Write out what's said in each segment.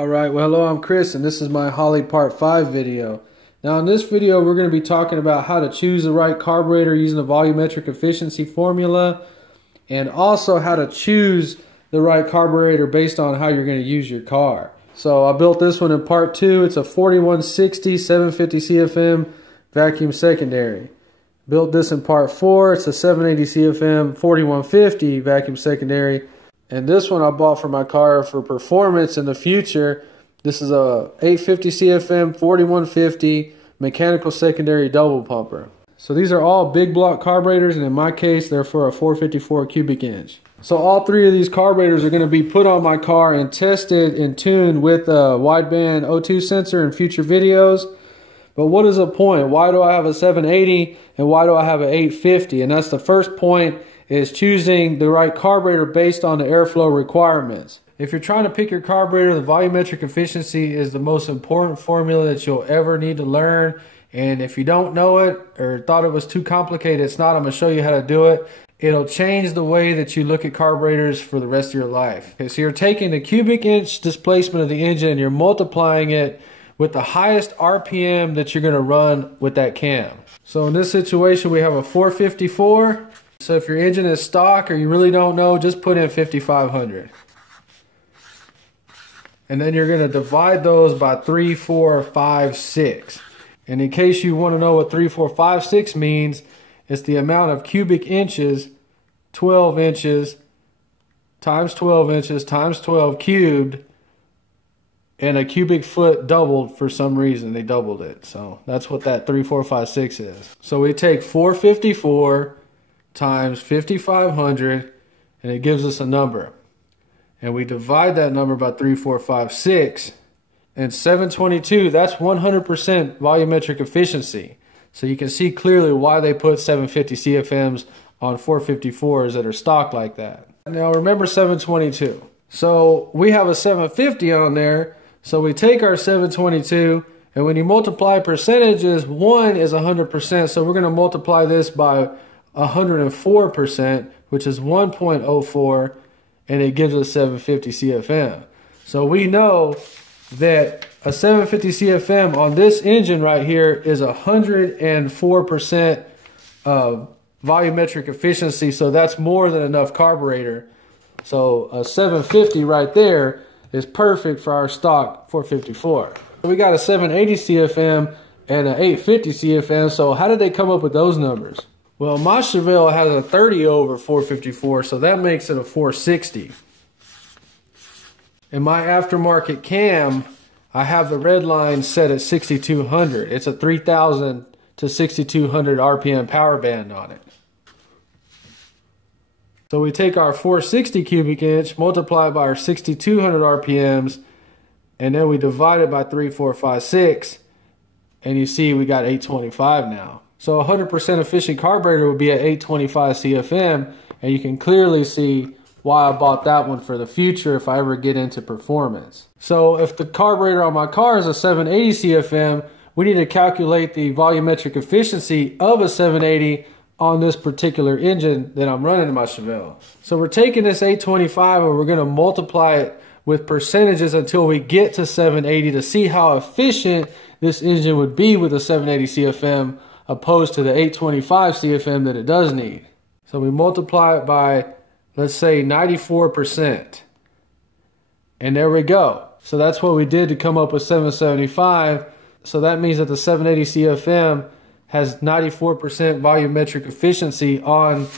Alright, well hello, I'm Chris and this is my HOLLEY Part 5 video. Now in this video we're going to be talking about how to choose the right carburetor using the volumetric efficiency formula, and also how to choose the right carburetor based on how you're going to use your car. So I built this one in Part 2. It's a 4160 750 CFM vacuum secondary. Built this in Part 4. It's a 780 CFM 4150 vacuum secondary. And this one I bought for my car for performance in the future. This is a 850 CFM 4150 mechanical secondary double pumper. So these are all big block carburetors, and in my case they're for a 454 cubic inch. So all three of these carburetors are going to be put on my car and tested and tuned with a wideband O2 sensor in future videos. But what is the point? Why do I have a 780 and why do I have an 850? And that's the first point, is choosing the right carburetor based on the airflow requirements. If you're trying to pick your carburetor, the volumetric efficiency is the most important formula that you'll ever need to learn. And if you don't know it or thought it was too complicated, it's not. I'm going to show you how to do it. It'll change the way that you look at carburetors for the rest of your life. Okay, so you're taking the cubic inch displacement of the engine and you're multiplying it with the highest RPM that you're going to run with that cam. So in this situation we have a 454. So if your engine is stock or you really don't know, just put in 5500. And then you're going to divide those by 3, 4, 5, 6. And in case you want to know what 3, 4, 5, 6 means, it's the amount of cubic inches, 12 inches, times 12 inches, times 12 cubed, and a cubic foot doubled for some reason. They doubled it. So that's what that 3, 4, 5, 6 is. So we take 454 times 5500 and it gives us a number, and we divide that number by 3, 4, 5, 6, and 722, that's 100% volumetric efficiency. So you can see clearly why they put 750 CFMs on 454s that are stock like that. Now remember 722. So we have a 750 on there, so we take our 722, and when you multiply percentages, 1 is 100%, so we're going to multiply this by 104%, which is 1.04, and it gives us 750 CFM. So we know that a 750 CFM on this engine right here is 104% volumetric efficiency, so that's more than enough carburetor. So a 750 right there is perfect for our stock 454. We got a 780 CFM and an 850 CFM, so how did they come up with those numbers? Well, my Chevelle has a 30 over 454, so that makes it a 460. In my aftermarket cam, I have the red line set at 6200. It's a 3000 to 6200 RPM power band on it. So we take our 460 cubic inch, multiply it by our 6200 RPMs, and then we divide it by 3, 4, 5, 6, and you see we got 825 now. So 100% efficient carburetor would be at 825 CFM, and you can clearly see why I bought that one for the future if I ever get into performance. So if the carburetor on my car is a 780 CFM, we need to calculate the volumetric efficiency of a 780 on this particular engine that I'm running in my Chevelle. So we're taking this 825 and we're going to multiply it with percentages until we get to 780 to see how efficient this engine would be with a 780 CFM opposed to the 825 CFM that it does need. So we multiply it by, let's say, 94%. And there we go. So that's what we did to come up with 775. So that means that the 780 CFM has 94% volumetric efficiency on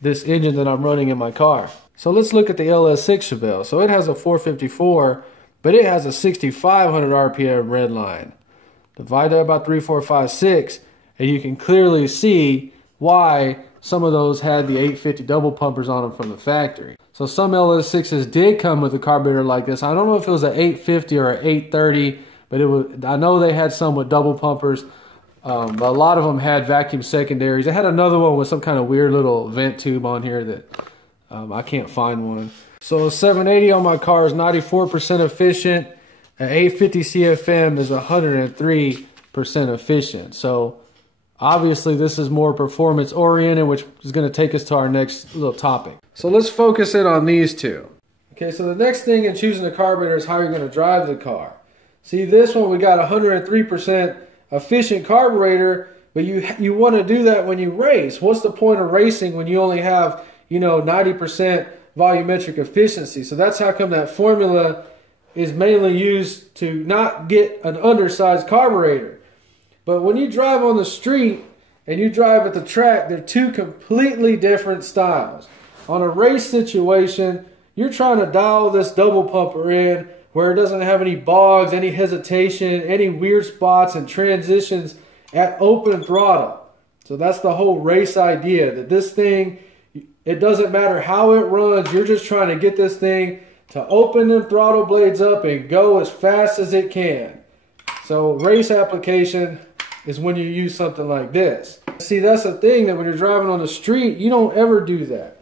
this engine that I'm running in my car. So let's look at the LS6 Chevelle. So it has a 454, but it has a 6500 RPM red line. Divide that by 3, 4, 5, 6, and you can clearly see why some of those had the 850 double pumpers on them from the factory. So some LS6s did come with a carburetor like this. I don't know if it was an 850 or an 830, but it was. I know they had some with double pumpers, but a lot of them had vacuum secondaries. They had another one with some kind of weird little vent tube on here that I can't find one. So a 780 on my car is 94% efficient. An 850 CFM is 103% efficient. So obviously this is more performance oriented, which is going to take us to our next little topic. So let's focus in on these two. Okay, so the next thing in choosing a carburetor is how you're going to drive the car. See, this one we got 103% efficient carburetor, but you want to do that when you race. What's the point of racing when you only have, 90% volumetric efficiency? So that's how come that formula is mainly used to not get an undersized carburetor. But when you drive on the street and you drive at the track, they're two completely different styles. On a race situation, you're trying to dial this double pumper in where it doesn't have any bogs, any hesitation, any weird spots and transitions at open throttle. So that's the whole race idea, that this thing, it doesn't matter how it runs, you're just trying to get this thing to open them throttle blades up and go as fast as it can. So race application is when you use something like this. See, that's the thing, that when you're driving on the street, you don't ever do that.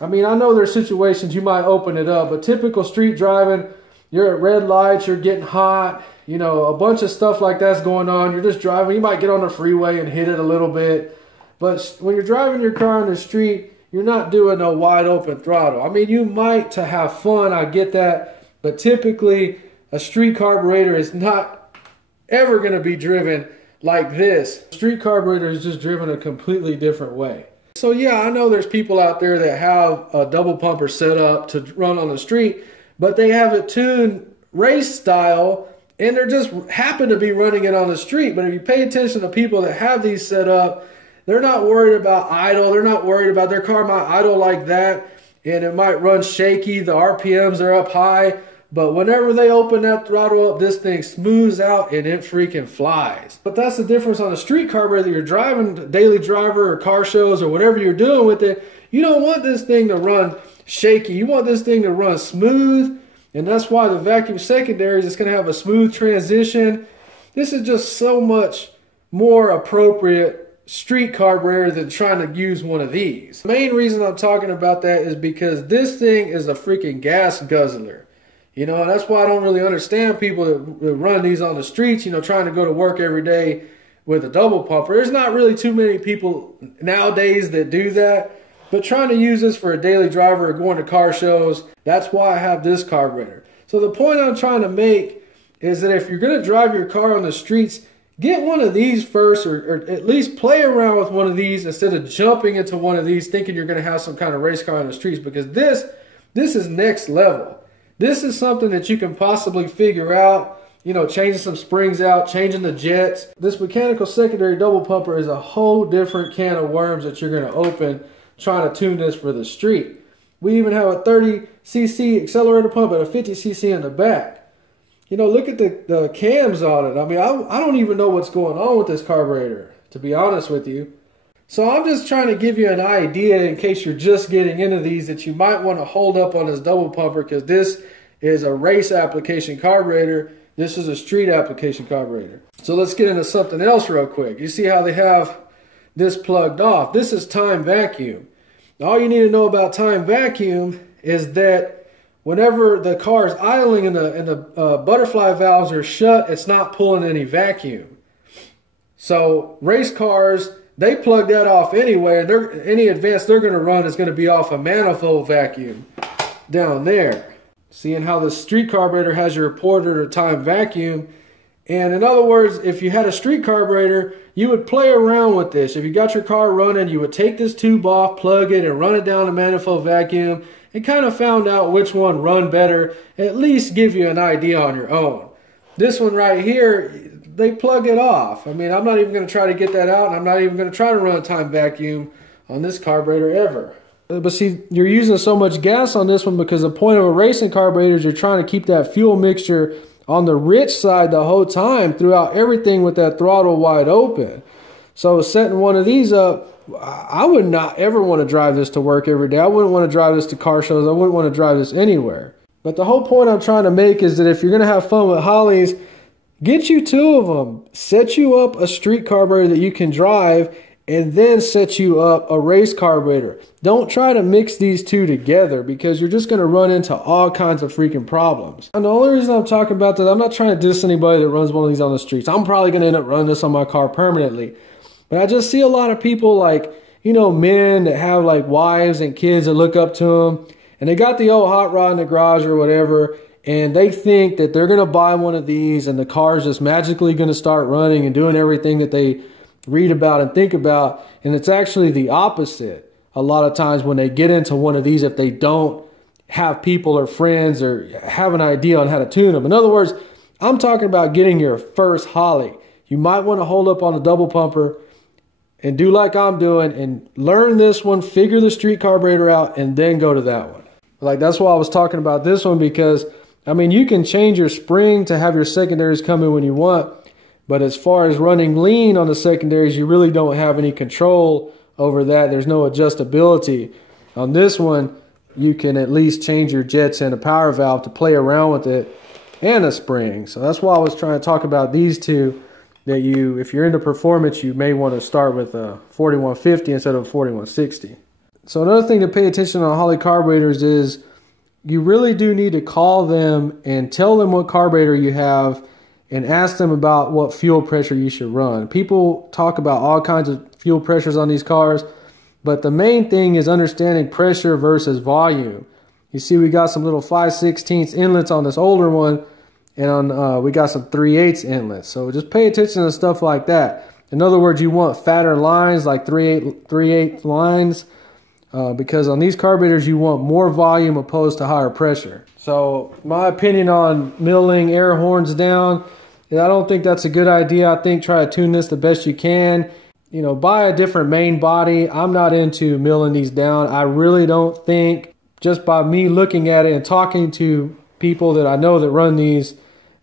I mean, I know there's situations you might open it up, but typical street driving, you're at red lights, you're getting hot, a bunch of stuff like that's going on. You're just driving. You might get on the freeway and hit it a little bit. But when you're driving your car on the street, you're not doing no wide open throttle. I mean, you might to have fun, I get that. But typically, a street carburetor is not ever going to be driven like this. Street carburetor is just driven a completely different way. So yeah, I know there's people out there that have a double pumper set up to run on the street, but they have it tuned race style and they're just happen to be running it on the street. But if you pay attention to people that have these set up, they're not worried about idle. They're not worried about their car might idle like that and it might run shaky. The RPMs are up high. But whenever they open that throttle up, this thing smooths out and it freaking flies. But that's the difference on a street carburetor that you're driving, daily driver or car shows or whatever you're doing with it. You don't want this thing to run shaky. You want this thing to run smooth. And that's why the vacuum secondaries is going to have a smooth transition. This is just so much more appropriate street carburetor than trying to use one of these. The main reason I'm talking about that is because this thing is a freaking gas guzzler. And that's why I don't really understand people that run these on the streets, trying to go to work every day with a double pumper. There's not really too many people nowadays that do that, but trying to use this for a daily driver or going to car shows, that's why I have this carburetor. So the point I'm trying to make is that if you're going to drive your car on the streets, get one of these first, or at least play around with one of these instead of jumping into one of these thinking you're going to have some kind of race car on the streets, because this is next level. This is something that you can possibly figure out, changing some springs out, changing the jets. This mechanical secondary double pumper is a whole different can of worms that you're going to open trying to tune this for the street. We even have a 30cc accelerator pump and a 50cc in the back. Look at the cams on it. I mean, I don't even know what's going on with this carburetor, to be honest with you. So I'm just trying to give you an idea in case you're just getting into these that you might want to hold up on this double pumper, because this is a race application carburetor. This is a street application carburetor. So let's get into something else real quick. You see how they have this plugged off. This is time vacuum. All you need to know about time vacuum is that whenever the car is idling and the butterfly valves are shut, it's not pulling any vacuum. So race cars, they plug that off anyway, and any advance they're going to run is going to be off a manifold vacuum down there. Seeing how the street carburetor has your reporter to time vacuum. And in other words, if you had a street carburetor, you would play around with this. If you got your car running, you would take this tube off, plug it, and run it down a manifold vacuum, and kind of found out which one run better, at least give you an idea on your own. This one right here, they plug it off. I mean, I'm not even going to try to get that out, and I'm not even going to try to run a time vacuum on this carburetor ever. But see, you're using so much gas on this one because the point of a racing carburetor is you're trying to keep that fuel mixture on the rich side the whole time throughout everything with that throttle wide open. So setting one of these up, I would not ever want to drive this to work every day. I wouldn't want to drive this to car shows. I wouldn't want to drive this anywhere. But the whole point I'm trying to make is that if you're going to have fun with Holleys, get you two of them. Set you up a street carburetor that you can drive, and then set you up a race carburetor. Don't try to mix these two together because you're just going to run into all kinds of freaking problems. And the only reason I'm talking about that, I'm not trying to diss anybody that runs one of these on the streets. I'm probably going to end up running this on my car permanently. But I just see a lot of people like, men that have like wives and kids that look up to them. And they got the old hot rod in the garage or whatever, and they think that they're going to buy one of these and the car's just magically going to start running and doing everything that they read about and think about. And it's actually the opposite. A lot of times when they get into one of these, if they don't have people or friends or have an idea on how to tune them. In other words, I'm talking about getting your first Holley. You might want to hold up on the double pumper and do like I'm doing and learn this one, figure the street carburetor out, and then go to that one. Like, that's why I was talking about this one, because I mean, you can change your spring to have your secondaries come in when you want, but as far as running lean on the secondaries, you really don't have any control over that. There's no adjustability. On this one, you can at least change your jets and a power valve to play around with it and a spring. So that's why I was trying to talk about these two, that you, if you're into performance, you may want to start with a 4150 instead of a 4160. So another thing to pay attention on Holley carburetors is you really do need to call them and tell them what carburetor you have and ask them about what fuel pressure you should run. People talk about all kinds of fuel pressures on these cars, but the main thing is understanding pressure versus volume. You see, we got some little 5/16 inlets on this older one, and on we got some 3/8 inlets. So just pay attention to stuff like that. In other words, you want fatter lines, like 3/8 lines, because on these carburetors you want more volume opposed to higher pressure. So my opinion on milling air horns down, I don't think that's a good idea. I think try to tune this the best you can. You know, buy a different main body. I'm not into milling these down. I really don't think, just by me looking at it and talking to people that I know that run these,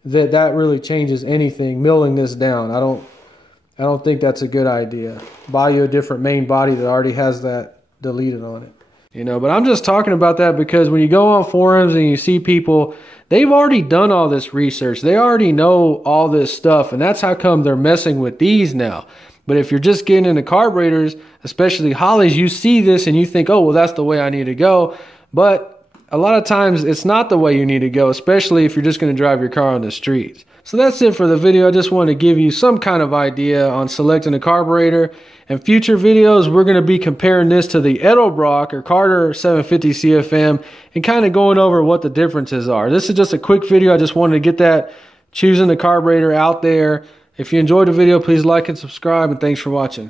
that really changes anything, milling this down. I don't think that's a good idea. Buy you a different main body that already has that deleted on it. You know, but I'm just talking about that because when you go on forums and you see people, they've already done all this research. They already know all this stuff, and that's how come they're messing with these now. But if you're just getting into carburetors, especially Holleys, you see this and you think, oh, well, that's the way I need to go. But a lot of times it's not the way you need to go, especially if you're just going to drive your car on the streets. So that's it for the video. I just wanted to give you some kind of idea on selecting a carburetor. In future videos, we're going to be comparing this to the Edelbrock or Carter 750 CFM and kind of going over what the differences are. This is just a quick video. I just wanted to get that choosing the carburetor out there. If you enjoyed the video, please like and subscribe, and thanks for watching.